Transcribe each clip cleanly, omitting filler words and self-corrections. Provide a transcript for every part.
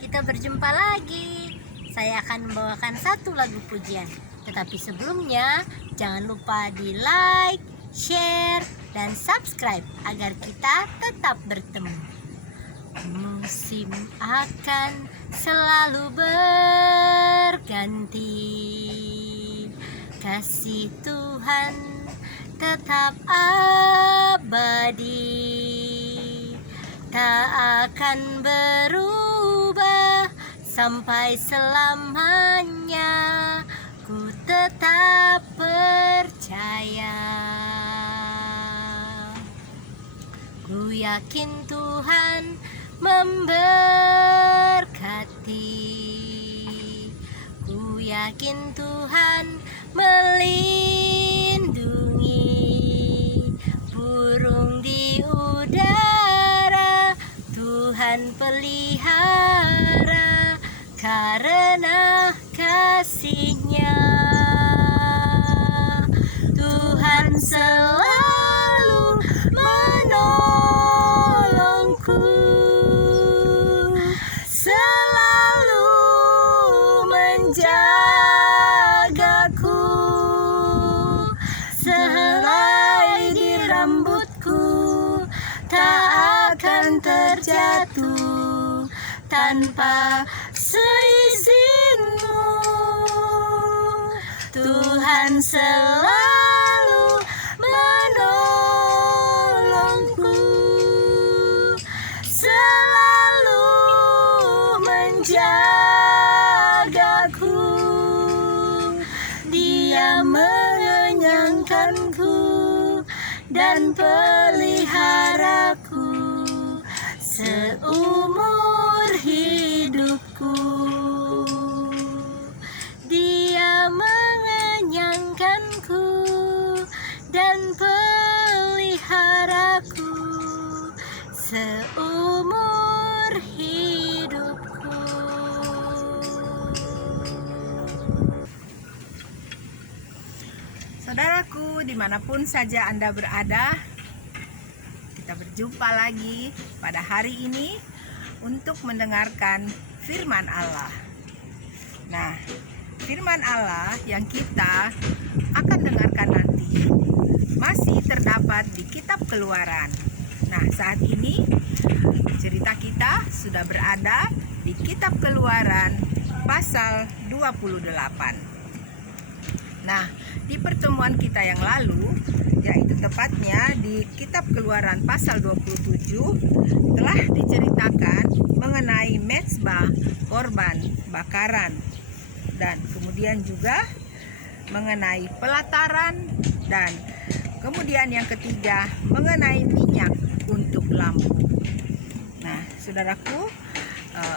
kita berjumpa lagi. Saya akan membawakan satu lagu pujian. Tetapi sebelumnya, jangan lupa di like, share, dan subscribe agar kita tetap bertemu. Musim akan selalu berganti, kasih Tuhan tetap abadi, tak akan berubah sampai selamanya. Ku tetap percaya. Ku yakin Tuhan memberkati. Ku yakin Tuhan melindungi. Burung di udara Tuhan pelihara karena kasih-Nya. Tuhan selalu menolongku, selalu menjagaku. Sehelai di rambutku tak akan terjatuh tanpa seizin-Mu. Tuhan selalu menolongku, selalu menjagaku. Dia mengenyangkanku dan peliharaku seumur hidupku. Dia mengenyangkanku dan peliharaku seumur hidupku. Saudaraku, dimanapun saja Anda berada, kita berjumpa lagi pada hari ini untuk mendengarkan firman Allah. Nah, firman Allah yang kita akan dengarkan nanti masih terdapat di kitab Keluaran. Nah, saat ini cerita kita sudah berada di kitab Keluaran pasal 28. Nah, di pertemuan kita yang lalu, yaitu tepatnya di kitab Keluaran pasal 27, telah diceritakan mengenai mezbah korban bakaran, dan kemudian juga mengenai pelataran, dan kemudian yang ketiga mengenai minyak untuk lampu. Nah, saudaraku,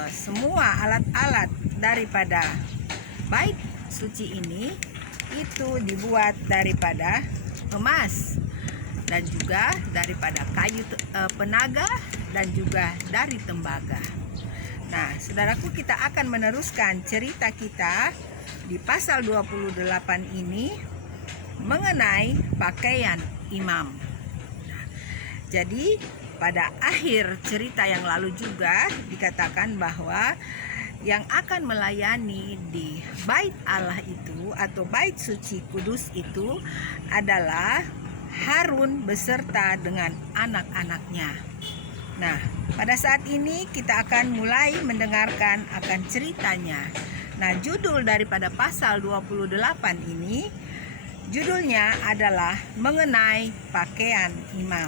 semua alat-alat daripada bait suci ini itu dibuat daripada emas dan juga daripada kayu penaga dan juga dari tembaga. Nah, saudaraku, kita akan meneruskan cerita kita di pasal 28 ini mengenai pakaian imam. Nah, jadi pada akhir cerita yang lalu juga dikatakan bahwa yang akan melayani di bait Allah itu atau bait suci kudus itu adalah Harun beserta dengan anak-anaknya. Nah, pada saat ini kita akan mulai mendengarkan akan ceritanya. Nah, judul daripada pasal 28 ini, judulnya adalah mengenai pakaian imam.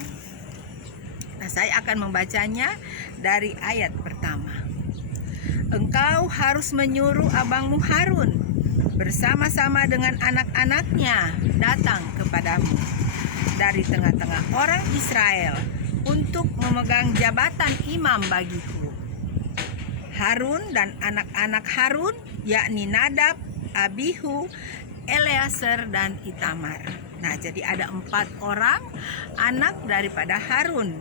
Nah, saya akan membacanya dari ayat pertama. Engkau harus menyuruh abangmu Harun bersama-sama dengan anak-anaknya datang kepadamu dari tengah-tengah orang Israel untuk memegang jabatan imam bagiku. Harun dan anak-anak Harun, yakni Nadab, Abihu, Eleazar, dan Itamar. Nah, jadi ada 4 orang anak daripada Harun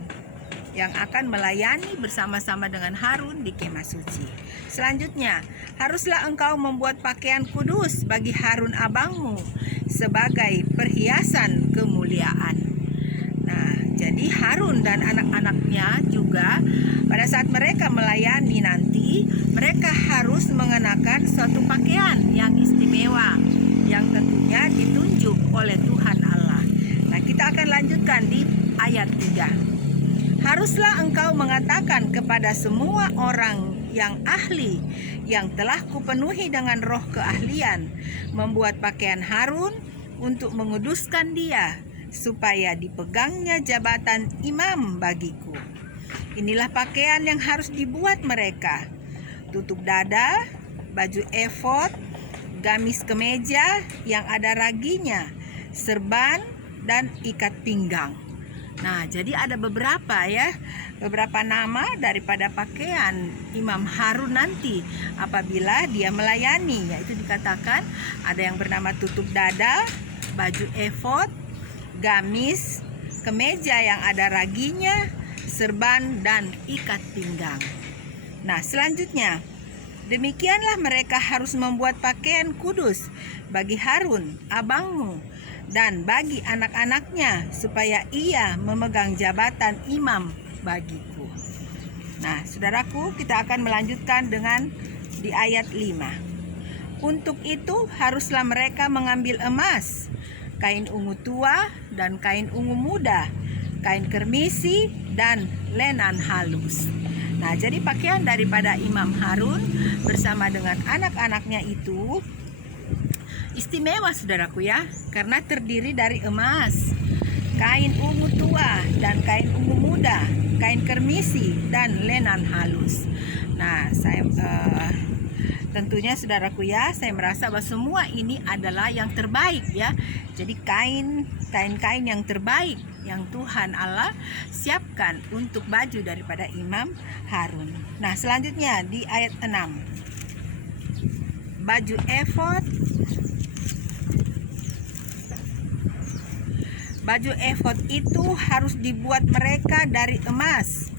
yang akan melayani bersama-sama dengan Harun di kemah suci. Selanjutnya, haruslah engkau membuat pakaian kudus bagi Harun abangmu sebagai perhiasan kemuliaan. Nah, jadi Harun dan anak-anaknya juga pada saat mereka melayani nanti, mereka suatu pakaian yang istimewa yang tentunya ditunjuk oleh Tuhan Allah. Nah, kita akan lanjutkan di ayat 3. Haruslah engkau mengatakan kepada semua orang yang ahli yang telah kupenuhi dengan roh keahlian, membuat pakaian Harun untuk menguduskan dia, supaya dipegangnya jabatan imam bagiku. Inilah pakaian yang harus dibuat mereka: tutup dada, baju efod, gamis kemeja yang ada raginya, serban, dan ikat pinggang. Nah, jadi ada beberapa nama daripada pakaian Imam Harun nanti apabila dia melayani, yaitu dikatakan ada yang bernama tutup dada, baju efod, gamis kemeja yang ada raginya, serban, dan ikat pinggang. Nah, selanjutnya, demikianlah mereka harus membuat pakaian kudus bagi Harun, abangmu, dan bagi anak-anaknya, supaya ia memegang jabatan imam bagiku. Nah, saudaraku, kita akan melanjutkan dengan di ayat 5. Untuk itu haruslah mereka mengambil emas, kain ungu tua dan kain ungu muda, kain kermisi dan lenan halus. Nah, jadi pakaian daripada Imam Harun bersama dengan anak-anaknya itu istimewa, saudaraku ya, karena terdiri dari emas, kain ungu tua dan kain ungu muda, kain kermisi dan lenan halus. Nah, tentunya saudaraku ya, saya merasa bahwa semua ini adalah yang terbaik ya. Jadi kain-kain yang terbaik yang Tuhan Allah siapkan untuk baju daripada Imam Harun. Nah, selanjutnya di ayat 6. Baju efod. Baju efod itu harus dibuat mereka dari emas,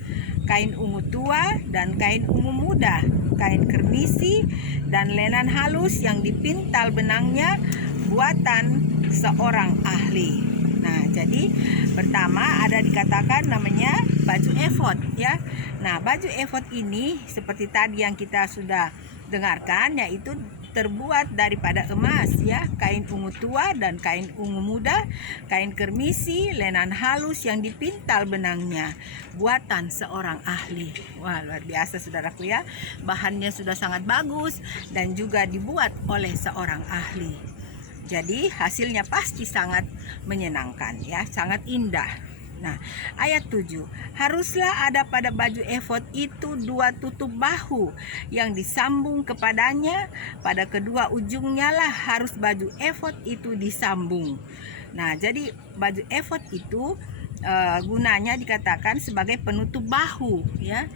kain ungu tua dan kain ungu muda, kain kermisi dan lenan halus yang dipintal benangnya, buatan seorang ahli. Nah, jadi pertama ada dikatakan namanya baju efod ya. Nah, baju efod ini seperti tadi yang kita sudah dengarkan, yaitu terbuat daripada emas ya, kain ungu tua dan kain ungu muda, kain kermisi, lenan halus yang dipintal benangnya, buatan seorang ahli. Wah, luar biasa saudaraku ya. Bahannya sudah sangat bagus dan juga dibuat oleh seorang ahli. Jadi hasilnya pasti sangat menyenangkan ya, sangat indah. Nah, ayat 7. Haruslah ada pada baju efod itu 2 tutup bahu yang disambung kepadanya, pada kedua ujungnya lah harus baju efod itu disambung. Nah, jadi baju efod itu gunanya dikatakan sebagai penutup bahu ya,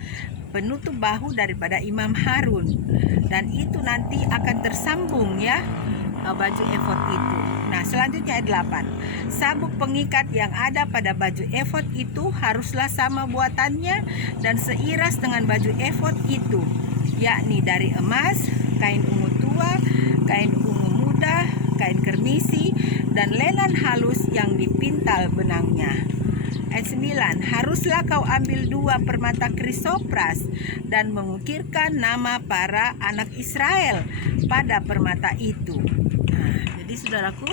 penutup bahu daripada Imam Harun, dan itu nanti akan tersambung ya, baju efod itu. Nah, selanjutnya ayat 8. Sabuk pengikat yang ada pada baju efod itu haruslah sama buatannya dan seiras dengan baju efod itu, yakni dari emas, kain ungu tua, kain ungu muda, kain kermisi, dan lenan halus yang dipintal benangnya. Ayat 9. Haruslah kau ambil 2 permata krisopras dan mengukirkan nama para anak Israel pada permata itu. Jadi saudaraku,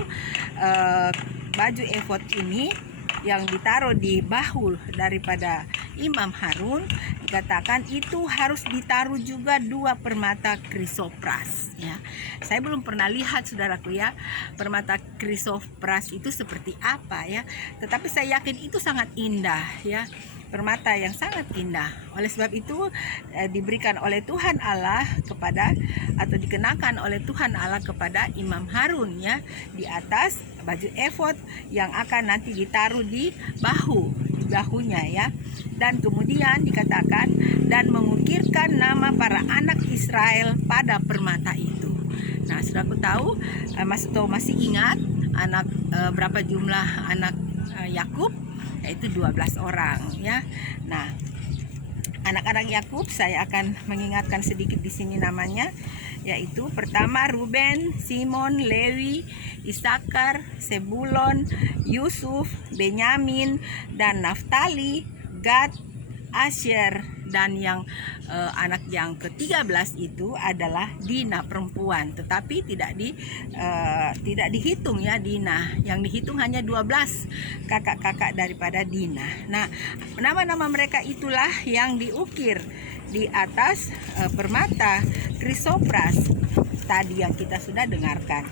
baju efod ini yang ditaruh di bahu daripada Imam Harun dikatakan itu harus ditaruh juga 2 permata krisopras ya. Saya belum pernah lihat saudaraku ya, permata krisopras itu seperti apa ya, tetapi saya yakin itu sangat indah ya, permata yang sangat indah. Oleh sebab itu diberikan oleh Tuhan Allah kepada, atau dikenakan oleh Tuhan Allah kepada Imam Harun ya, di atas baju efod yang akan nanti ditaruh di bahunya ya. Dan kemudian dikatakan dan mengukirkan nama para anak Israel pada permata itu. Nah, saudaraku tahu, masih ingat berapa jumlah anak Yakub? Yaitu 12 orang ya. Nah, anak-anak Yakub saya akan mengingatkan sedikit di sini namanya, yaitu pertama Ruben, Simon, Lewi, Isakar, Sebulon, Yusuf, Benyamin, dan Naftali, Gad, Asyer, dan yang anak yang ke-13 itu adalah Dina perempuan, tetapi tidak dihitung ya Dina. Yang dihitung hanya 12 kakak-kakak daripada Dina. Nah, nama-nama mereka itulah yang diukir di atas permata krisopras tadi yang kita sudah dengarkan.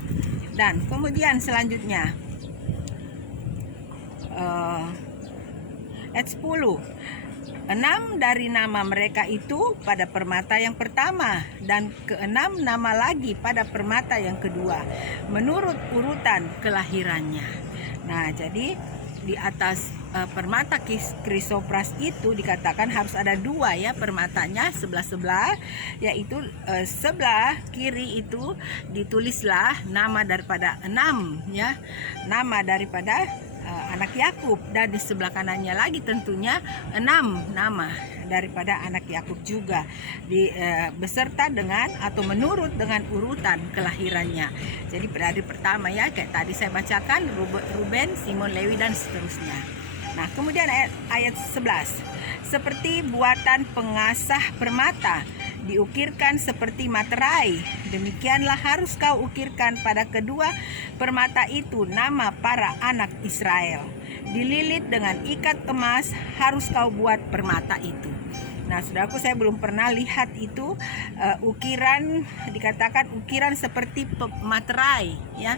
Dan kemudian selanjutnya ayat 10. 6 dari nama mereka itu pada permata yang pertama, dan ke-6 nama lagi pada permata yang kedua, menurut urutan kelahirannya. Nah, jadi di atas permata krisopras itu dikatakan harus ada 2 ya permatanya sebelah-sebelah, yaitu sebelah kiri itu ditulislah nama daripada 6 ya, nama daripada anak Yakub, dan di sebelah kanannya lagi tentunya 6 nama daripada anak Yakub juga beserta dengan atau menurut dengan urutan kelahirannya. Jadi dari pertama ya kayak tadi saya bacakan, Ruben, Simon, Lewi dan seterusnya. Nah, kemudian ayat 11. Seperti buatan pengasah permata diukirkan seperti materai, demikianlah harus kau ukirkan pada kedua permata itu nama para anak Israel. Dililit dengan ikat emas harus kau buat permata itu. Nah, saudaraku, saya belum pernah lihat itu ukiran, dikatakan ukiran seperti materai ya.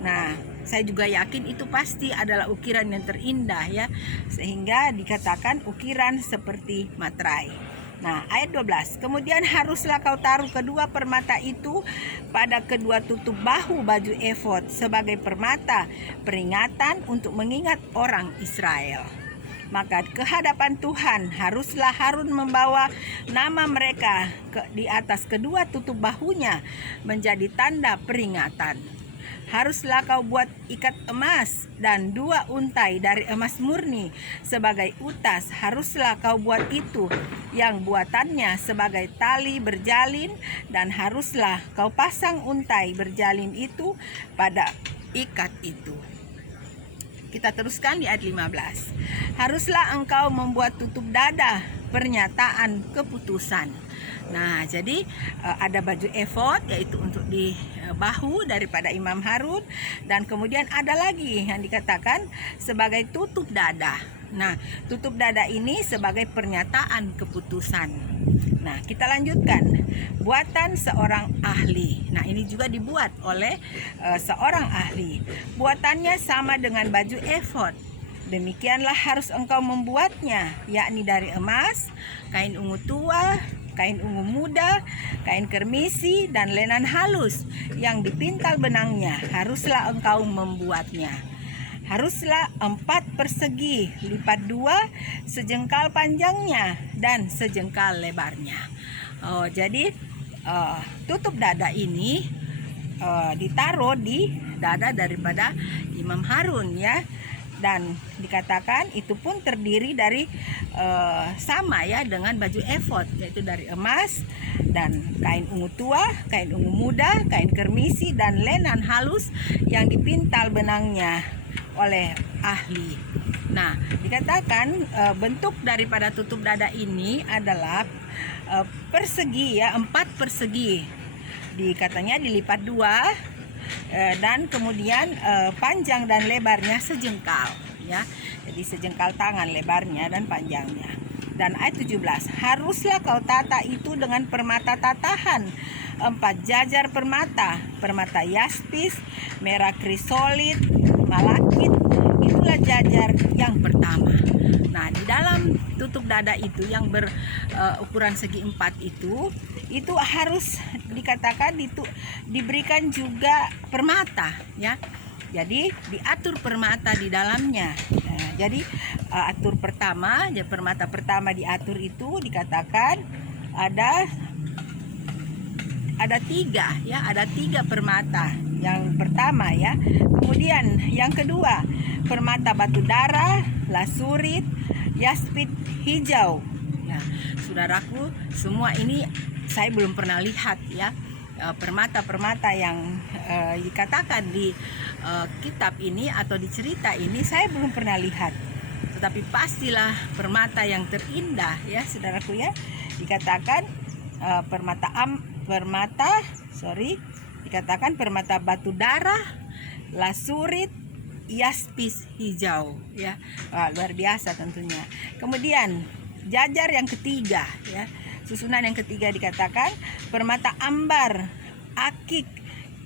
Nah, saya juga yakin itu pasti adalah ukiran yang terindah ya, sehingga dikatakan ukiran seperti materai. Nah, ayat 12. Kemudian haruslah kau taruh kedua permata itu pada kedua tutup bahu baju efod sebagai permata peringatan untuk mengingat orang Israel. Maka ke hadapan Tuhan haruslah Harun membawa nama mereka di atas kedua tutup bahunya menjadi tanda peringatan. Haruslah kau buat ikat emas dan 2 untai dari emas murni sebagai utas. Haruslah kau buat itu yang buatannya sebagai tali berjalin, dan haruslah kau pasang untai berjalin itu pada ikat itu. Kita teruskan di ayat 15. Haruslah engkau membuat tutup dada pernyataan keputusan. Nah, jadi ada baju efod yaitu untuk di bahu daripada Imam Harun, dan kemudian ada lagi yang dikatakan sebagai tutup dada. Nah, tutup dada ini sebagai pernyataan keputusan. Nah, kita lanjutkan. Buatan seorang ahli. Nah, ini juga dibuat oleh seorang ahli. Buatannya sama dengan baju efod. Demikianlah harus engkau membuatnya, yakni dari emas, kain ungu tua, kain ungu muda, kain kermisi, dan lenan halus yang dipintal benangnya. Haruslah engkau membuatnya. Haruslah 4 persegi lipat 2, sejengkal panjangnya dan sejengkal lebarnya. Jadi tutup dada ini ditaruh di dada daripada Imam Harun ya. Dan dikatakan itu pun terdiri dari sama ya dengan baju efod, yaitu dari emas dan kain ungu tua, kain ungu muda, kain kermisi, dan lenan halus yang dipintal benangnya oleh ahli. Nah, dikatakan bentuk daripada tutup dada ini adalah persegi ya, 4 persegi. Dikatanya dilipat 2. Dan kemudian panjang dan lebarnya sejengkal ya. Jadi sejengkal tangan lebarnya dan panjangnya. Dan ayat 17, haruslah kau tata itu dengan permata tatahan 4 jajar permata, permata yaspis, merah krisolit, malakit. Itulah jajar yang pertama. Nah, di dalam tutup dada itu yang berukuran segi 4 itu harus dikatakan diberikan juga permata ya. Jadi diatur permata di dalamnya. Nah, jadi atur pertama, ya permata pertama diatur itu dikatakan ada 3 ya, ada 3 permata. Yang pertama ya. Kemudian yang kedua, permata batu darah, lasurit, yaspit hijau. Ya, saudaraku, semua ini saya belum pernah lihat ya. Permata-permata yang dikatakan di kitab ini atau di cerita ini saya belum pernah lihat. tetapi pastilah permata yang terindah, ya saudaraku ya. Dikatakan dikatakan permata batu darah, lasurit, yaspis hijau, ya. Luar biasa tentunya. Kemudian jajar yang ketiga, ya, susunan yang ketiga dikatakan permata ambar, akik,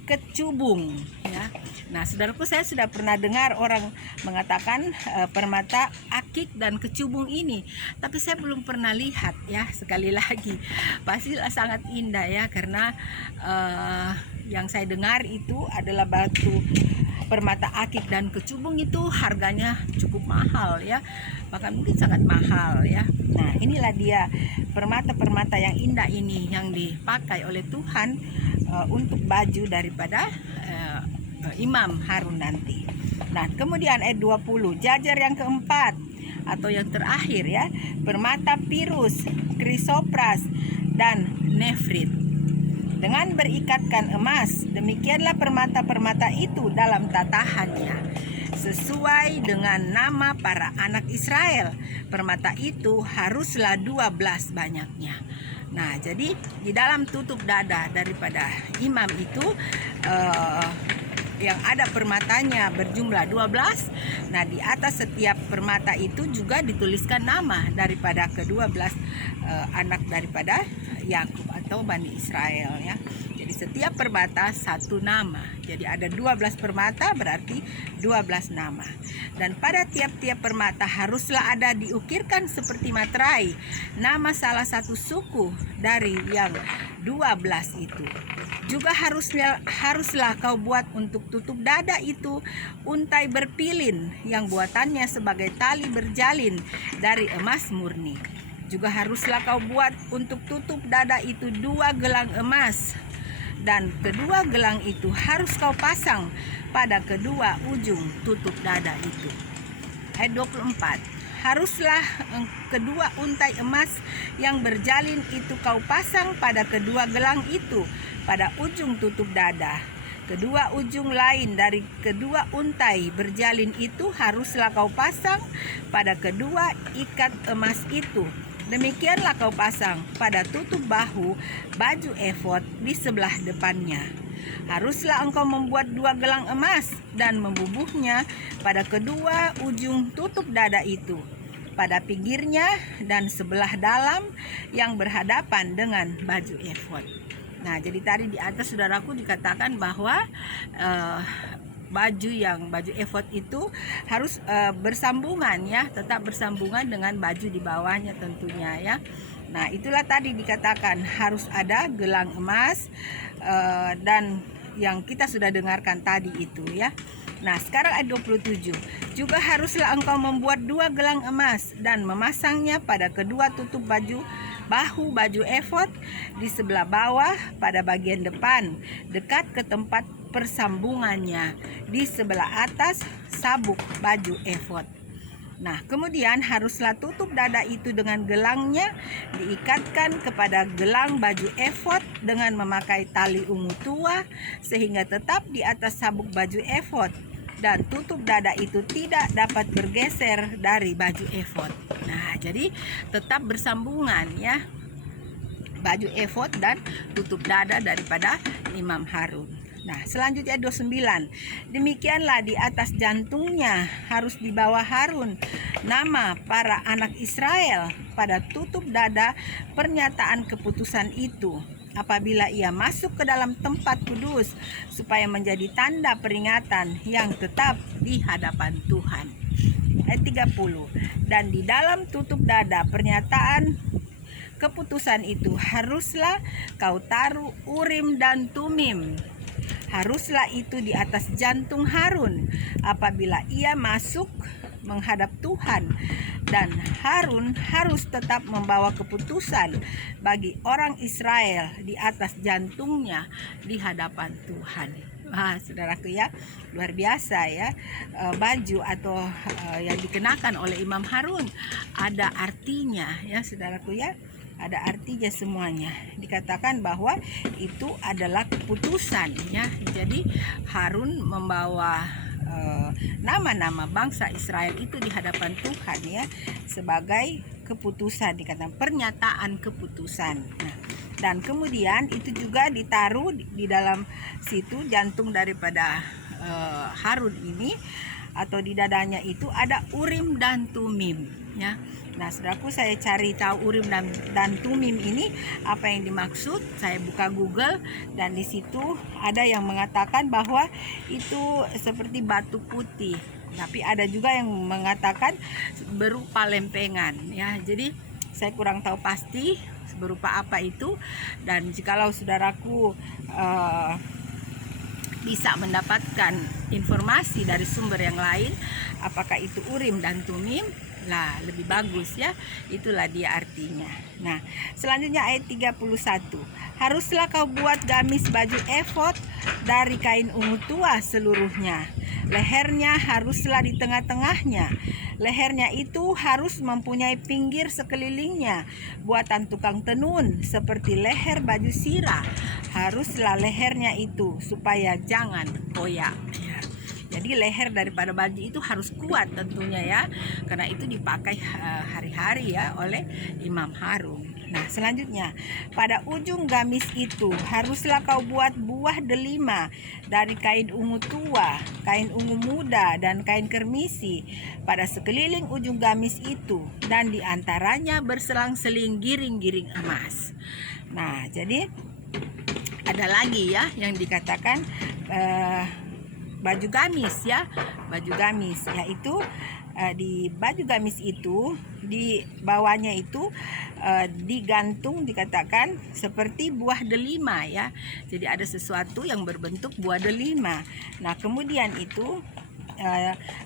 kecubung, ya. Nah, saudaraku, saya sudah pernah dengar orang mengatakan permata akik dan kecubung ini, tapi saya belum pernah lihat, ya. Sekali lagi, pasti sangat indah, ya, karena yang saya dengar itu adalah batu permata akik dan kecubung itu harganya cukup mahal, ya, bahkan mungkin sangat mahal, ya. Nah, inilah dia permata-permata yang indah ini yang dipakai oleh Tuhan untuk baju daripada Imam Harun nanti. Nah, kemudian ayat 20, jajar yang keempat atau yang terakhir, ya, permata pirus, krisopras, dan nefrit. Dengan berikatkan emas, demikianlah permata-permata itu dalam tatahannya, sesuai dengan nama para anak Israel. Permata itu haruslah 12 banyaknya. Nah, jadi di dalam tutup dada daripada imam itu yang ada permatanya berjumlah 12. Nah, di atas setiap permata itu juga dituliskan nama daripada ke-12 anak daripada Yakub atau Bani Israel, ya. Jadi setiap permata satu nama. Jadi ada 12 permata berarti 12 nama. Dan pada tiap-tiap permata haruslah ada diukirkan seperti materai nama salah satu suku dari yang 12 itu. Juga haruslah kau buat untuk tutup dada itu untai berpilin yang buatannya sebagai tali berjalin dari emas murni. Juga haruslah kau buat untuk tutup dada itu 2 gelang emas, dan kedua gelang itu harus kau pasang pada kedua ujung tutup dada itu. Ayat 24, haruslah kedua untai emas yang berjalin itu kau pasang pada kedua gelang itu pada ujung tutup dada. Kedua ujung lain dari kedua untai berjalin itu haruslah kau pasang pada kedua ikat emas itu. Demikianlah kau pasang pada tutup bahu baju efod di sebelah depannya. Haruslah engkau membuat 2 gelang emas dan membubuhnya pada kedua ujung tutup dada itu, pada pinggirnya dan sebelah dalam yang berhadapan dengan baju efod. Nah, jadi tadi di atas, saudaraku, dikatakan bahwa baju efod itu harus bersambungan, ya, tetap bersambungan dengan baju di bawahnya tentunya, ya. Nah, itulah tadi dikatakan harus ada gelang emas dan yang kita sudah dengarkan tadi itu, ya. Nah, sekarang ayat 27. Juga haruslah engkau membuat 2 gelang emas dan memasangnya pada kedua tutup bahu baju efod di sebelah bawah pada bagian depan dekat ke tempat persambungannya di sebelah atas sabuk baju efod. Nah, kemudian haruslah tutup dada itu dengan gelangnya diikatkan kepada gelang baju efod dengan memakai tali ungu tua sehingga tetap di atas sabuk baju efod, dan tutup dada itu tidak dapat bergeser dari baju efod. Nah, jadi tetap bersambungan, ya, baju efod dan tutup dada daripada Imam Harun. Nah, selanjutnya 29. Demikianlah di atas jantungnya harus di bawah Harun nama para anak Israel pada tutup dada pernyataan keputusan itu apabila ia masuk ke dalam tempat kudus, supaya menjadi tanda peringatan yang tetap di hadapan Tuhan. Ayat 30. Dan di dalam tutup dada pernyataan keputusan itu haruslah kau taruh Urim dan Tumim. Haruslah itu di atas jantung Harun apabila ia masuk menghadap Tuhan, dan Harun harus tetap membawa keputusan bagi orang Israel di atas jantungnya di hadapan Tuhan. Saudaraku, ya, luar biasa, ya. Baju atau yang dikenakan oleh Imam Harun ada artinya, ya, saudaraku, ya. Ada artinya semuanya. Dikatakan bahwa itu adalah keputusan, ya. Jadi Harun membawa nama-nama bangsa Israel itu di hadapan Tuhan ya, sebagai keputusan, dikatakan pernyataan keputusan. Nah, dan kemudian itu juga ditaruh di dalam situ jantung daripada Harun ini, atau di dadanya itu ada Urim dan Tumim ya. Nah, saudaraku, saya cari tahu Urim dan Tumim ini apa yang dimaksud. Saya buka Google dan di situ ada yang mengatakan bahwa itu seperti batu putih, tapi ada juga yang mengatakan berupa lempengan ya. Jadi saya kurang tahu pasti berupa apa itu, dan jikalau saudaraku bisa mendapatkan informasi dari sumber yang lain apakah itu Urim dan Tumim, lah lebih bagus ya. Itulah dia artinya. Nah, selanjutnya ayat 31. Haruslah kau buat gamis baju efod dari kain ungu tua seluruhnya. Lehernya haruslah di tengah-tengahnya. Lehernya itu harus mempunyai pinggir sekelilingnya, buatan tukang tenun seperti leher baju sirah. Haruslah lehernya itu supaya jangan koyak. Jadi leher daripada baju itu harus kuat tentunya ya, karena itu dipakai hari-hari ya oleh Imam Harun. Nah, selanjutnya pada ujung gamis itu haruslah kau buat buah delima dari kain ungu tua, kain ungu muda, dan kain kermisi pada sekeliling ujung gamis itu, dan diantaranya berselang-seling giring-giring emas. Nah, jadi ada lagi ya yang dikatakan baju gamis ya, baju gamis, yaitu di baju gamis itu di bawahnya itu digantung, dikatakan seperti buah delima ya. Jadi ada sesuatu yang berbentuk buah delima. Nah, kemudian itu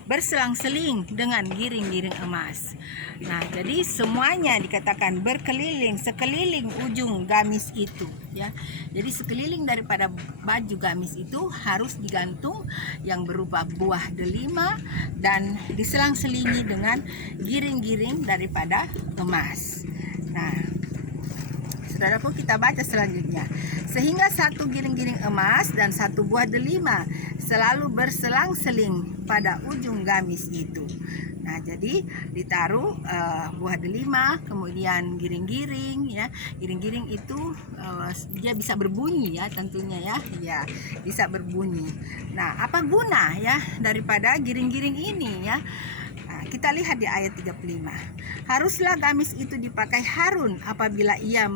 berselang-seling dengan giring-giring emas. Nah, jadi semuanya dikatakan berkeliling sekeliling ujung gamis itu ya. Jadi sekeliling daripada baju gamis itu harus digantung yang berupa buah delima dan diselang-selingi dengan giring-giring daripada emas. Nah, saudaraku, kita baca selanjutnya. Sehingga satu giring-giring emas dan satu buah delima selalu berselang-seling pada ujung gamis itu. Nah, jadi ditaruh buah delima, kemudian giring-giring ya. Giring-giring itu dia bisa berbunyi ya tentunya ya. Ya, bisa berbunyi. Nah, apa guna ya daripada giring-giring ini ya? Kita lihat di ayat 35. Haruslah gamis itu dipakai Harun apabila ia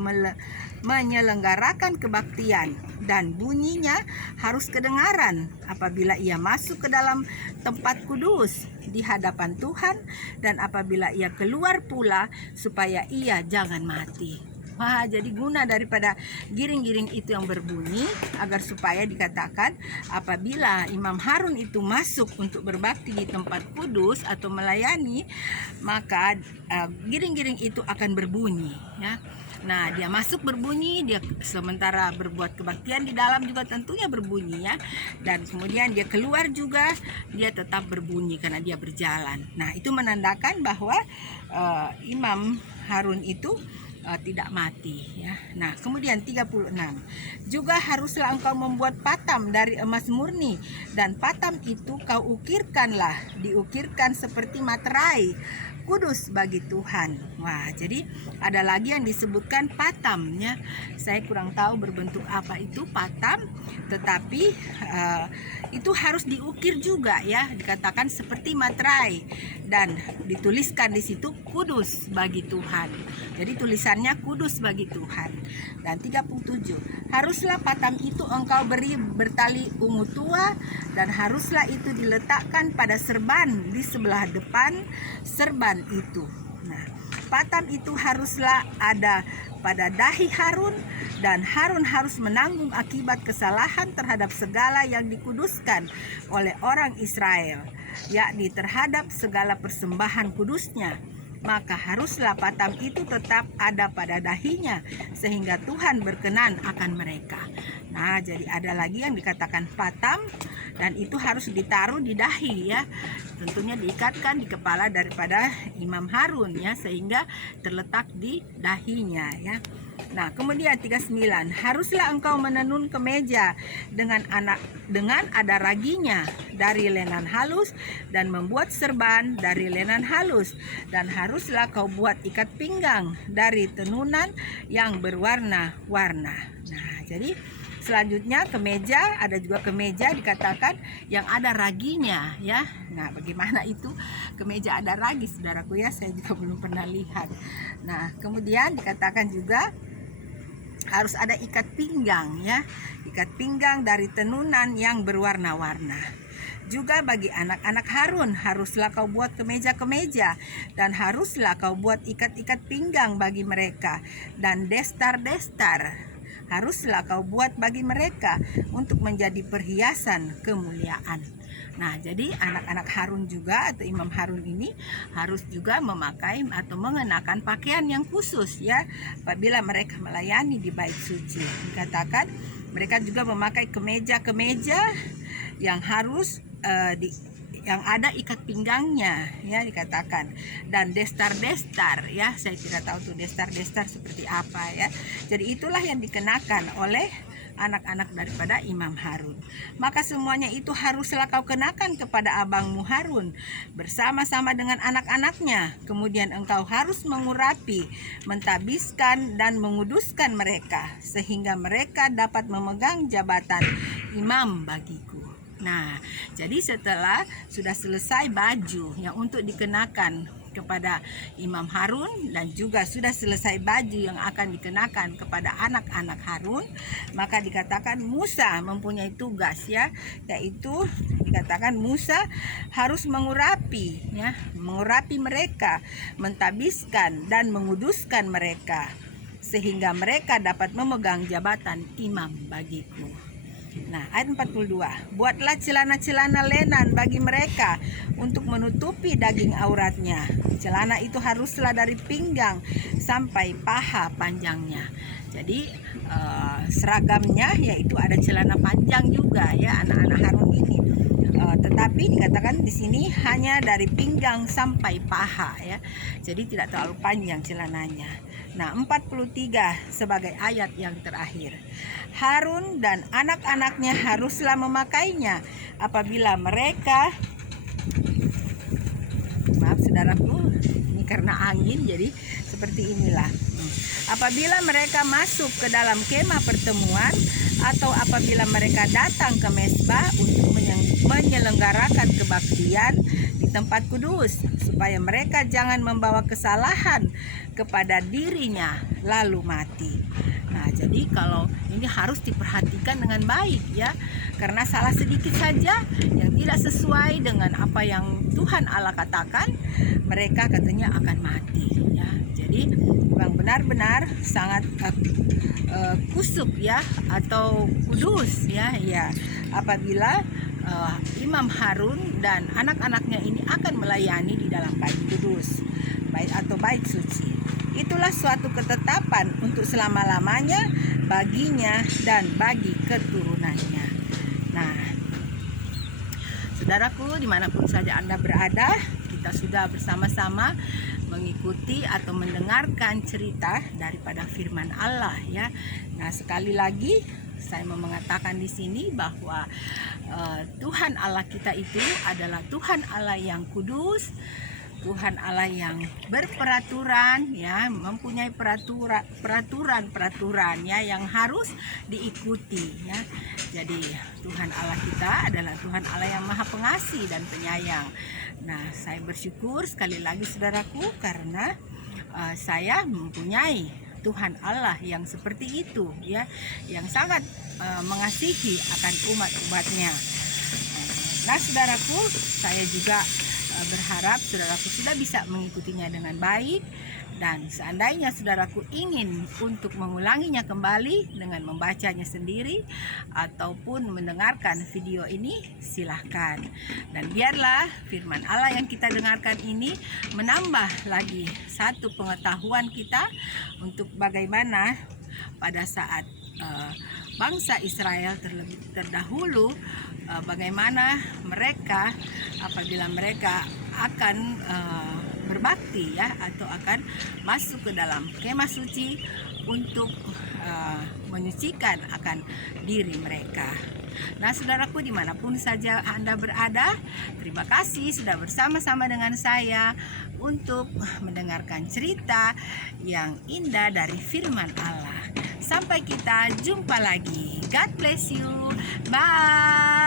menyelenggarakan kebaktian, dan bunyinya harus kedengaran apabila ia masuk ke dalam tempat kudus di hadapan Tuhan, dan apabila ia keluar pula supaya ia jangan mati. Wah, jadi guna daripada giring-giring itu yang berbunyi agar supaya dikatakan apabila Imam Harun itu masuk untuk berbakti di tempat kudus atau melayani, maka giring-giring itu akan berbunyi ya. Nah, dia masuk berbunyi, dia sementara berbuat kebaktian di dalam juga tentunya berbunyi ya. Dan kemudian dia keluar juga dia tetap berbunyi karena dia berjalan. Nah, itu menandakan bahwa Imam Harun itu tidak mati ya. Nah, kemudian 36. Juga haruslah engkau membuat patam dari emas murni, dan patam itu kau ukirkanlah, diukirkan seperti materai, kudus bagi Tuhan. Wah, jadi ada lagi yang disebutkan patamnya. Saya kurang tahu berbentuk apa itu patam, tetapi itu harus diukir juga ya, dikatakan seperti materai, dan dituliskan di situ kudus bagi Tuhan. Jadi tulisannya kudus bagi Tuhan. Dan 37. Haruslah patam itu engkau beri bertali ungu tua, dan haruslah itu diletakkan pada serban di sebelah depan serban itu. Nah, patam itu haruslah ada pada dahi Harun, dan Harun harus menanggung akibat kesalahan terhadap segala yang dikuduskan oleh orang Israel, yakni terhadap segala persembahan kudusnya. Maka haruslah patam itu tetap ada pada dahinya, sehingga Tuhan berkenan akan mereka. Nah, jadi ada lagi yang dikatakan patam, dan itu harus ditaruh di dahi ya. Tentunya diikatkan di kepala daripada Imam Harun ya, sehingga terletak di dahinya ya. Nah, kemudian 39, haruslah engkau menenun kemeja dengan ada raginya dari lenan halus dan membuat serban dari lenan halus, dan haruslah kau buat ikat pinggang dari tenunan yang berwarna-warna. Nah, jadi selanjutnya kemeja, ada juga kemeja dikatakan yang ada raginya ya. Nah, bagaimana itu kemeja ada ragi, saudaraku ya? Saya juga belum pernah lihat. Nah, kemudian dikatakan juga harus ada ikat pinggang ya. Ikat pinggang dari tenunan yang berwarna-warna. Juga bagi anak-anak Harun haruslah kau buat kemeja-kemeja, dan haruslah kau buat ikat-ikat pinggang bagi mereka, dan destar-destar haruslah kau buat bagi mereka untuk menjadi perhiasan kemuliaan. Nah, jadi anak-anak Harun juga atau Imam Harun ini harus juga memakai atau mengenakan pakaian yang khusus ya apabila mereka melayani di bait suci. Dikatakan mereka juga memakai kemeja-kemeja yang harus yang ada ikat pinggangnya ya, dikatakan, dan destar-destar ya. Saya tidak tahu tuh destar-destar seperti apa ya. Jadi itulah yang dikenakan oleh anak-anak daripada Imam Harun. Maka semuanya itu haruslah kau kenakan kepada abangmu Harun bersama-sama dengan anak-anaknya. Kemudian engkau harus mengurapi, mentabiskan dan menguduskan mereka sehingga mereka dapat memegang jabatan imam bagiku. Nah, jadi setelah sudah selesai baju yang untuk dikenakan kepada Imam Harun dan juga sudah selesai baju yang akan dikenakan kepada anak-anak Harun, maka dikatakan Musa mempunyai tugas ya, yaitu dikatakan Musa harus mengurapi ya, mengurapi mereka, mentabiskan dan menguduskan mereka sehingga mereka dapat memegang jabatan imam bagiku. Nah, ayat 42, buatlah celana-celana lenan bagi mereka untuk menutupi daging auratnya. Celana itu haruslah dari pinggang sampai paha panjangnya. Jadi seragamnya yaitu ada celana panjang juga ya anak-anak Harun ini. Tetapi dikatakan di sini hanya dari pinggang sampai paha ya. Jadi tidak terlalu panjang celananya. Nah, 43 sebagai ayat yang terakhir. Harun dan anak-anaknya haruslah memakainya apabila mereka, maaf saudaraku, ini karena angin jadi seperti inilah. Apabila mereka masuk ke dalam kemah pertemuan atau apabila mereka datang ke mezbah untuk menyelenggarakan kebaktian di tempat kudus, supaya mereka jangan membawa kesalahan kepada dirinya lalu mati. Nah, jadi kalau ini harus diperhatikan dengan baik ya, karena salah sedikit saja yang tidak sesuai dengan apa yang Tuhan Allah katakan, mereka katanya akan mati ya. Jadi memang benar-benar sangat kusuk ya atau kudus ya, apabila Imam Harun dan anak-anaknya ini akan melayani di dalam bait kudus, bait atau bait suci. Itulah suatu ketetapan untuk selama-lamanya baginya dan bagi keturunannya. Nah, saudaraku, dimanapun saja Anda berada, kita sudah bersama-sama mengikuti atau mendengarkan cerita daripada firman Allah ya. Nah, sekali lagi saya mau mengatakan di sini bahwa Tuhan Allah kita itu adalah Tuhan Allah yang kudus, Tuhan Allah yang berperaturan ya, mempunyai peraturan ya yang harus diikuti ya. Jadi Tuhan Allah kita adalah Tuhan Allah yang Maha Pengasih dan Penyayang. Nah, saya bersyukur sekali lagi saudaraku karena saya mempunyai Tuhan Allah yang seperti itu ya, yang sangat mengasihi akan umat-umatnya. Nah, saudaraku, saya juga berharap saudaraku sudah bisa mengikutinya dengan baik, dan seandainya saudaraku ingin untuk mengulanginya kembali dengan membacanya sendiri ataupun mendengarkan video ini, silahkan. Dan biarlah firman Allah yang kita dengarkan ini menambah lagi satu pengetahuan kita untuk bagaimana pada saat bangsa Israel terdahulu, bagaimana mereka apabila mereka akan berbakti ya atau akan masuk ke dalam kemah suci untuk menyucikan akan diri mereka. Nah, saudaraku, dimanapun saja Anda berada, terima kasih sudah bersama-sama dengan saya untuk mendengarkan cerita yang indah dari firman Allah. Sampai kita jumpa lagi. God bless you. Bye.